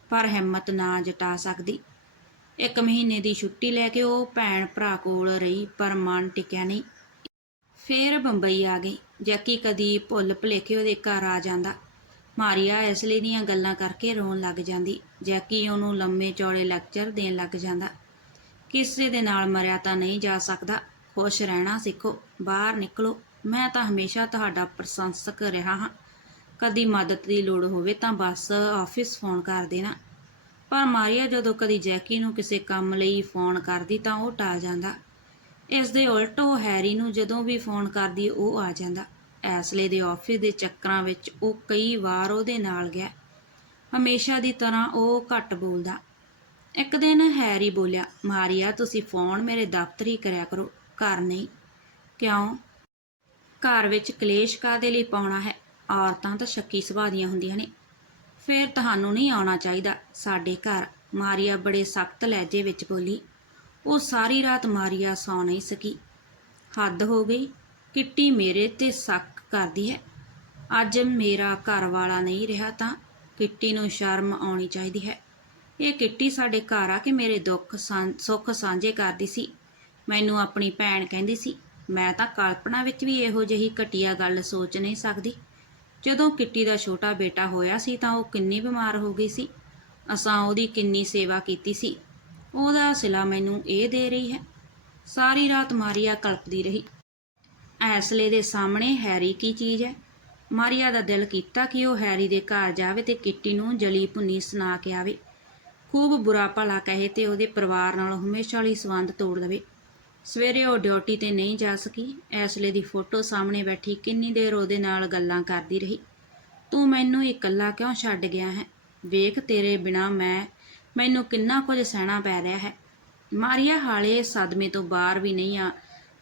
ਪਰ ਹਿੰਮਤ ਨਾ ਜਟਾ ਸਕਦੀ। ਇੱਕ ਮਹੀਨੇ ਦੀ ਛੁੱਟੀ ਲੈ ਕੇ ਉਹ ਭੈਣ ਭਰਾ ਕੋਲ ਰਹੀ, ਪਰ ਮਨ ਟਿਕਿਆ ਨਹੀਂ। ਫੇਰ ਬੰਬਈ ਆ ਗਈ, ਜੈਕੀ ਕਦੀ ਭੁੱਲ ਭੁਲੇਖੇ ਉਹਦੇ ਘਰ ਆ ਜਾਂਦਾ। ਮਾਰੀਆ ਇਸਲੇ ਦੀਆਂ ਗੱਲਾਂ ਕਰਕੇ ਰੋਣ ਲੱਗ ਜਾਂਦੀ। ਜੈਕੀ ਉਹਨੂੰ ਲੰਮੇ ਚੌੜੇ ਲੈਕਚਰ ਦੇਣ ਲੱਗ ਜਾਂਦਾ। ਕਿਸੇ ਦੇ ਨਾਲ ਮਰਿਆ ਤਾਂ ਨਹੀਂ ਜਾ ਸਕਦਾ। ਖੁਸ਼ ਰਹਿਣਾ ਸਿੱਖੋ, ਬਾਹਰ ਨਿਕਲੋ। ਮੈਂ ਤਾਂ ਹਮੇਸ਼ਾ ਤੁਹਾਡਾ ਪ੍ਰਸ਼ੰਸਕ ਰਿਹਾ ਹਾਂ। ਕਦੀ ਮਦਦ ਦੀ ਲੋੜ ਹੋਵੇ ਤਾਂ ਬਸ ਆਫਿਸ ਫੋਨ ਕਰ ਦੇਣਾ। ਪਰ ਮਾਰੀਆ ਜਦੋਂ ਕਦੀ ਜੈਕੀ ਨੂੰ ਕਿਸੇ ਕੰਮ ਲਈ ਫੋਨ ਕਰਦੀ ਤਾਂ ਉਹ ਟਾਲ ਜਾਂਦਾ। ਇਸ ਦੇ ਉਲਟ ਉਹ ਹੈਰੀ ਨੂੰ ਜਦੋਂ ਵੀ ਫੋਨ ਕਰਦੀ ਉਹ ਆ ਜਾਂਦਾ। ਐਸਲੇ ਦੇ ਆਫਿਸ ਦੇ ਚੱਕਰਾਂ ਵਿੱਚ ਉਹ ਕਈ ਵਾਰ ਉਹਦੇ ਨਾਲ ਗਿਆ। ਹਮੇਸ਼ਾ ਦੀ ਤਰ੍ਹਾਂ ਉਹ ਘੱਟ ਬੋਲਦਾ। ਇੱਕ ਦਿਨ ਹੈਰੀ ਬੋਲਿਆ, ਮਾਰੀਆ, ਤੁਸੀਂ ਫੋਨ ਮੇਰੇ ਦਫ਼ਤਰ ਹੀ ਕਰਿਆ ਕਰੋ, ਘਰ ਨਹੀਂ। ਕਿਉਂ? ਘਰ ਵਿੱਚ ਕਲੇਸ਼ ਕਾਦੇ ਲਈ ਪਾਉਣਾ ਹੈ? ਔਰਤਾਂ ਤਾਂ ਸ਼ੱਕੀ ਸੁਭਾਅ ਦੀਆਂ ਹੁੰਦੀਆਂ ਨੇ। ਫਿਰ ਤੁਹਾਨੂੰ ਨਹੀਂ ਆਉਣਾ ਚਾਹੀਦਾ। ਸਾਡੇ ਘਰ ਮਾਰੀਆ ਬੜੇ ਸਖਤ ਲਹਿਜੇ ਵਿੱਚ ਬੋਲੀ, ਉਹ ਸਾਰੀ ਰਾਤ ਮਾਰੀਆ ਸੌ ਨਹੀਂ ਸਕੀ। ਹੱਦ ਹੋ ਗਈ। ਕਿੱਟੀ ਮੇਰੇ ਤੇ ਸ਼ੱਕ ਕਰਦੀ ਹੈ। ਅੱਜ ਮੇਰਾ ਘਰ ਵਾਲਾ ਨਹੀਂ ਰਿਹਾ ਤਾਂ ਕਿੱਟੀ ਨੂੰ ਸ਼ਰਮ ਆਉਣੀ ਚਾਹੀਦੀ ਹੈ। ਇਹ ਕਿੱਟੀ ਸਾਡੇ ਘਰ ਆ ਕੇ ਮੇਰੇ ਦੁੱਖ ਸਾਂ- ਸੁੱਖ ਸਾਂਝੇ ਕਰਦੀ ਸੀ। ਮੈਨੂੰ ਆਪਣੀ ਭੈਣ ਕਹਿੰਦੀ ਸੀ, ਮੈਂ ਤਾਂ ਕਲਪਨਾ ਵਿੱਚ ਵੀ ਇਹੋ ਜਿਹੀ ਘਟੀਆ ਗੱਲ ਸੋਚ ਨਹੀਂ ਸਕਦੀ। ਜਦੋਂ ਕਿੱਟੀ ਦਾ ਛੋਟਾ ਬੇਟਾ ਹੋਇਆ ਸੀ ਤਾਂ ਉਹ ਕਿੰਨੀ ਬਿਮਾਰ ਹੋ ਗਈ ਸੀ। ਅਸਾਂ ਉਹਦੀ ਕਿੰਨੀ ਸੇਵਾ ਕੀਤੀ ਸੀ। ਉਹਦਾ ਸਿਲਾ ਮੈਨੂੰ ਇਹ ਦੇ ਰਹੀ ਹੈ। ਸਾਰੀ ਰਾਤ ਮਾਰੀਆ ਕਲਪਦੀ ਰਹੀ। ਐਸਲੇ ਦੇ ਸਾਹਮਣੇ ਹੈਰੀ ਕੀ ਚੀਜ਼ ਹੈ? ਮਾਰੀਆ ਦਾ ਦਿਲ ਕੀਤਾ ਕਿ ਉਹ ਹੈਰੀ ਦੇ ਘਰ ਜਾਵੇ ਤੇ ਕਿੱਟੀ ਨੂੰ ਜਲੀ ਭੁੰਨੀ ਸੁਣਾ ਕੇ ਆਵੇ। ਖੂਬ ਬੁਰਾ ਭਲਾ ਕਹੇ ਤੇ ਉਹਦੇ ਪਰਿਵਾਰ ਨਾਲ ਹਮੇਸ਼ਾ ਲਈ ਸੰਬੰਧ ਤੋੜ ਲਵੇ ਸਵੇਰੇ ਉਹ ਡਿਊਟੀ ਤੇ ਨਹੀਂ ਜਾ ਸਕੀ। ਐਸਲੇ ਦੀ ਫੋਟੋ ਸਾਹਮਣੇ ਬੈਠੀ ਕਿੰਨੀ ਦੇਰ ਉਹਦੇ ਨਾਲ ਗੱਲਾਂ ਕਰਦੀ ਰਹੀ। ਤੂੰ ਮੈਨੂੰ ਇਕੱਲਾ ਕਿਉਂ ਛੱਡ ਗਿਆ ਹੈ? ਵੇਖ ਤੇਰੇ ਬਿਨਾ ਮੈਂ, ਮੈਨੂੰ ਕਿੰਨਾ ਕੁਝ ਸਹਿਣਾ ਪੈ ਰਿਹਾ ਹੈ। ਮਾਰੀਆ ਹਾਲੇ ਸਦਮੇ ਤੋਂ ਬਾਹਰ ਵੀ ਨਹੀਂ ਆ।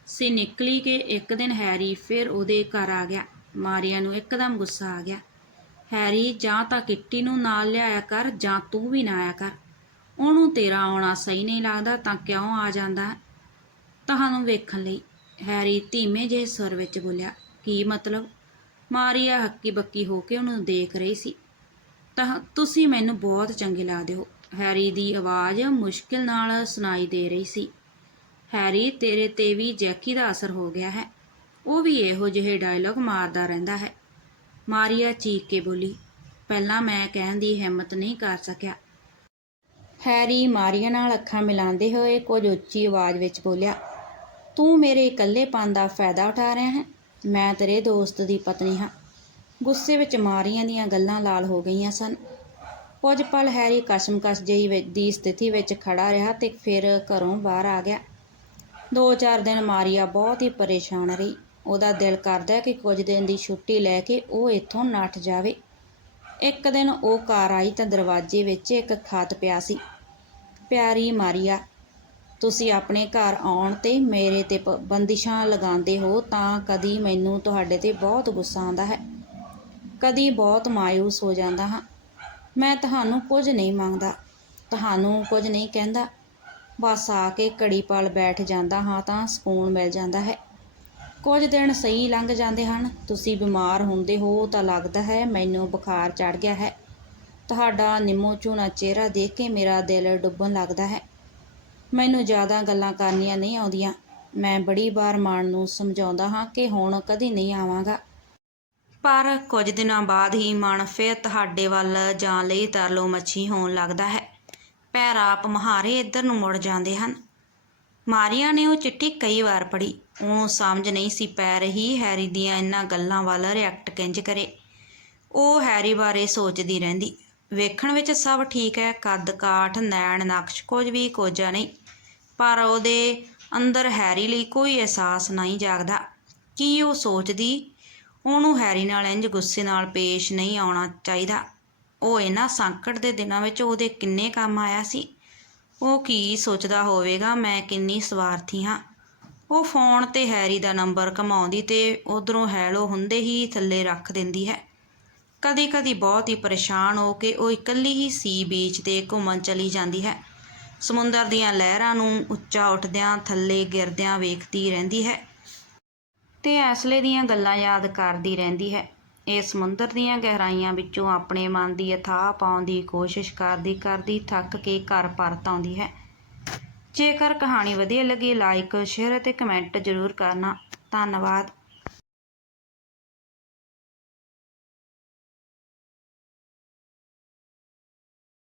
ਸੀ ਨਿਕਲੀ ਕੇ ਇੱਕ ਦਿਨ ਹੈਰੀ ਫਿਰ ਉਹਦੇ ਘਰ ਆ ਗਿਆ। ਮਾਰੀਆ ਨੂੰ ਇੱਕਦਮ ਗੁੱਸਾ ਆ ਗਿਆ। ਹੈਰੀ, ਜਾਂ ਤਾਂ ਕਿੱਟੀ ਨੂੰ ਨਾਲ ਲਿਆਇਆ ਕਰ, ਜਾਂ ਤੂੰ ਵੀ ਨਾ ਆਇਆ ਕਰ। ਉਹਨੂੰ ਤੇਰਾ ਆਉਣਾ ਸਹੀ ਨਹੀਂ ਲੱਗਦਾ, ਤਾਂ ਕਿਉਂ ਆ ਜਾਂਦਾ ਤੁਹਾਨੂੰ ਵੇਖਣ ਲਈ। ਹੈਰੀ ਧੀਮੇ ਜਿਹੇ ਸੁਰ ਵਿੱਚ ਬੋਲਿਆ, ਕੀ ਮਤਲਬ? ਮਾਰੀਆ ਹੱਕੀ ਬੱਕੀ ਹੋ ਕੇ ਉਹਨੂੰ ਦੇਖ ਰਹੀ ਸੀ। ਤਾਂ ਤੁਸੀਂ ਮੈਨੂੰ ਬਹੁਤ ਚੰਗੇ ਲੱਗਦੇ ਹੋ। ਹੈਰੀ ਦੀ ਆਵਾਜ਼ ਮੁਸ਼ਕਿਲ ਨਾਲ ਸੁਣਾਈ ਦੇ ਰਹੀ ਸੀ। ਹੈਰੀ, ਤੇਰੇ ਤੇ ਵੀ ਜੈਕੀ ਦਾ ਅਸਰ ਹੋ ਗਿਆ ਹੈ। ਉਹ ਵੀ ਇਹੋ ਜਿਹੇ ਡਾਇਲੌਗ ਮਾਰਦਾ ਰਹਿੰਦਾ ਹੈ। ਮਾਰੀਆ ਚੀਕ ਕੇ ਬੋਲੀ, ਪਹਿਲਾਂ ਮੈਂ ਕਹਿਣ ਦੀ ਹਿੰਮਤ ਨਹੀਂ ਕਰ ਸਕਿਆ। ਹੈਰੀ ਮਾਰੀਆ ਨਾਲ ਅੱਖਾਂ ਮਿਲਾਉਂਦੇ ਹੋਏ ਕੁਝ ਉੱਚੀ ਆਵਾਜ਼ ਵਿੱਚ ਬੋਲਿਆ, ਤੂੰ ਮੇਰੇ ਇਕੱਲੇਪਨ ਦਾ ਫਾਇਦਾ ਉਠਾ ਰਿਹਾ ਹੈ? ਮੈਂ ਤੇਰੇ ਦੋਸਤ ਦੀ ਪਤਨੀ ਹਾਂ। ਗੁੱਸੇ ਵਿੱਚ ਮਾਰੀਆਂ ਦੀਆਂ ਗੱਲਾਂ ਲਾਲ ਹੋ ਗਈਆਂ ਸਨ। ਕੁਝ ਪਲ ਹੈਰੀ ਕਸ਼ਮਕਸ਼ ਜਿਹੀ ਦੀ ਸਥਿਤੀ ਵਿੱਚ ਖੜਾ ਰਿਹਾ ਤੇ ਫਿਰ ਘਰੋਂ ਬਾਹਰ ਆ ਗਿਆ। ਦੋ ਚਾਰ ਦਿਨ ਮਾਰੀਆ ਬਹੁਤ ਹੀ ਪਰੇਸ਼ਾਨ ਰਹੀ। ਉਹਦਾ ਦਿਲ ਕਰਦਾ ਕਿ ਕੁਝ ਦਿਨ ਦੀ ਛੁੱਟੀ ਲੈ ਕੇ ਉਹ ਇੱਥੋਂ ਨੱਠ ਜਾਵੇ। ਇੱਕ ਦਿਨ ਉਹ ਘਰ ਆਈ ਤਾਂ ਦਰਵਾਜ਼ੇ ਵਿੱਚ ਇੱਕ ਖਤ ਪਿਆ ਸੀ। ਪਿਆਰੀ ਮਾਰੀਆ, ਤੁਸੀਂ ਆਪਣੇ ਘਰ ਆਉਣ ਤੇ ਮੇਰੇ ਤੇ ਪ- ਬੰਦਿਸ਼ਾਂ ਲਗਾਉਂਦੇ ਹੋ ਤਾਂ ਕਦੀ ਮੈਨੂੰ ਤੁਹਾਡੇ ਤੇ ਬਹੁਤ ਗੁੱਸਾ ਆਉਂਦਾ ਹੈ। ਕਦੀ ਬਹੁਤ ਮਾਇੂਸ ਹੋ ਜਾਂਦਾ ਹਾਂ। ਮੈਂ ਤੁਹਾਨੂੰ ਕੁਝ ਨਹੀਂ ਮੰਗਦਾ, ਤੁਹਾਨੂੰ ਕੁਝ ਨਹੀਂ ਕਹਿੰਦਾ। ਬਸ ਆ ਕੇ ਘੜੀ ਪਲ ਬੈਠ ਜਾਂਦਾ ਹਾਂ ਤਾਂ ਸਕੂਨ ਮਿਲ ਜਾਂਦਾ ਹੈ। ਕੁਝ ਦਿਨ ਸਹੀ ਲੰਘ ਜਾਂਦੇ ਹਨ। ਤੁਸੀਂ ਬਿਮਾਰ ਹੁੰਦੇ ਹੋ ਤਾਂ ਲੱਗਦਾ ਹੈ ਮੈਨੂੰ ਬੁਖਾਰ ਚੜ ਗਿਆ ਹੈ। ਤੁਹਾਡਾ ਨਿੰਮੋ ਝੂਣਾ ਚਿਹਰਾ ਦੇਖ ਕੇ ਮੇਰਾ ਦਿਲ ਡੁੱਬਣ ਲੱਗਦਾ ਹੈ। ਮੈਨੂੰ ਜ਼ਿਆਦਾ ਗੱਲਾਂ ਕਰਨੀਆਂ ਨਹੀਂ ਆਉਂਦੀਆਂ। ਮੈਂ ਬੜੀ ਵਾਰ ਮਨ ਨੂੰ ਸਮਝਾਉਂਦਾ ਹਾਂ ਕਿ ਹੁਣ ਕਦੀ ਨਹੀਂ ਆਵਾਂਗਾ। ਪਰ ਕੁਝ ਦਿਨਾਂ ਬਾਅਦ ਹੀ ਮਨ ਫਿਰ ਤੁਹਾਡੇ ਵੱਲ ਜਾਣ ਲਈ ਤਰਲੋ ਮੱਛੀ ਹੋਣ ਲੱਗਦਾ ਹੈ। ਪੈਰ ਆਪ ਮਹਾਰੇ ਇੱਧਰ ਨੂੰ ਮੁੜ ਜਾਂਦੇ ਹਨ। ਮਾਰੀਆ ਨੇ ਉਹ ਚਿੱਠੀ ਕਈ ਵਾਰ ਪੜ੍ਹੀ। ਉਹਨੂੰ ਸਮਝ ਨਹੀਂ ਸੀ ਪੈ ਰਹੀ ਹੈਰੀ ਦੀਆਂ ਇਹਨਾਂ ਗੱਲਾਂ ਵੱਲ ਰਿਐਕਟ ਕਿੰਜ ਕਰੇ। ਉਹ ਹੈਰੀ ਬਾਰੇ ਸੋਚਦੀ ਰਹਿੰਦੀ। ਵੇਖਣ ਵਿੱਚ ਸਭ ਠੀਕ ਹੈ, ਕੱਦ ਕਾਠ, ਨੈਣ ਨਕਸ਼ ਕੁਝ ਵੀ ਕੋਝਾ ਨਹੀਂ। ਪਰ ਉਹਦੇ ਅੰਦਰ ਹੈਰੀ ਲਈ ਕੋਈ ਅਹਿਸਾਸ ਨਹੀਂ ਜਾਗਦਾ। ਕੀ ਉਹ ਸੋਚਦੀ? ਉਹਨੂੰ ਹੈਰੀ ਨਾਲ ਇੰਜ ਗੁੱਸੇ ਨਾਲ ਪੇਸ਼ ਨਹੀਂ ਆਉਣਾ ਚਾਹੀਦਾ। ਉਹ ਇਹਨਾਂ ਸੰਕਟ ਦੇ ਦਿਨਾਂ ਵਿੱਚ ਉਹਦੇ ਕਿੰਨੇ ਕੰਮ ਆਇਆ ਸੀ? ਉਹ ਕੀ ਸੋਚਦਾ ਹੋਵੇਗਾ? ਮੈਂ ਕਿੰਨੀ ਸਵਾਰਥੀ ਹਾਂ। ਉਹ ਫੋਨ ਤੇ ਹੈਰੀ ਦਾ ਨੰਬਰ ਕਮਾਉਂਦੀ ਤੇ ਉਧਰੋਂ ਹੈਲੋ ਹੁੰਦੇ ਹੀ ਥੱਲੇ ਰੱਖ ਦਿੰਦੀ ਹੈ। ਕਦੀ ਕਦੀ ਬਹੁਤ ਹੀ ਪਰੇਸ਼ਾਨ ਹੋ ਕੇ ਉਹ ਇਕੱਲੀ ਹੀ ਸੀ ਬੀਚ ਤੇ ਘੁੰਮਣ ਚਲੀ ਜਾਂਦੀ ਹੈ। ਸਮੁੰਦਰ ਦੀਆਂ ਲਹਿਰਾਂ ਨੂੰ ਉੱਚਾ ਉੱਠਦਿਆਂ ਥੱਲੇ ਗਿਰਦਿਆਂ ਵੇਖਦੀ ਰਹਿੰਦੀ ਹੈ ਤੇ ਐਸਲੇ ਦੀਆਂ ਗੱਲਾਂ ਯਾਦ ਕਰਦੀ ਰਹਿੰਦੀ ਹੈ। ਇਹ ਸਮੁੰਦਰ ਦੀਆਂ ਗਹਿਰਾਈਆਂ ਵਿੱਚੋਂ ਆਪਣੇ ਮਨ ਦੀ ਅਥਾਹ ਪਾਉਣ ਦੀ ਕੋਸ਼ਿਸ਼ ਕਰਦੀ ਕਰਦੀ ਥੱਕ ਕੇ ਘਰ ਪਰਤ ਆਉਂਦੀ ਹੈ। ਜੇਕਰ ਕਹਾਣੀ ਵਧੀਆ ਲੱਗੀ ਲਾਈਕ ਸ਼ੇਅਰ ਅਤੇ ਕਮੈਂਟ ਜ਼ਰੂਰ ਕਰਨਾ। ਧੰਨਵਾਦ।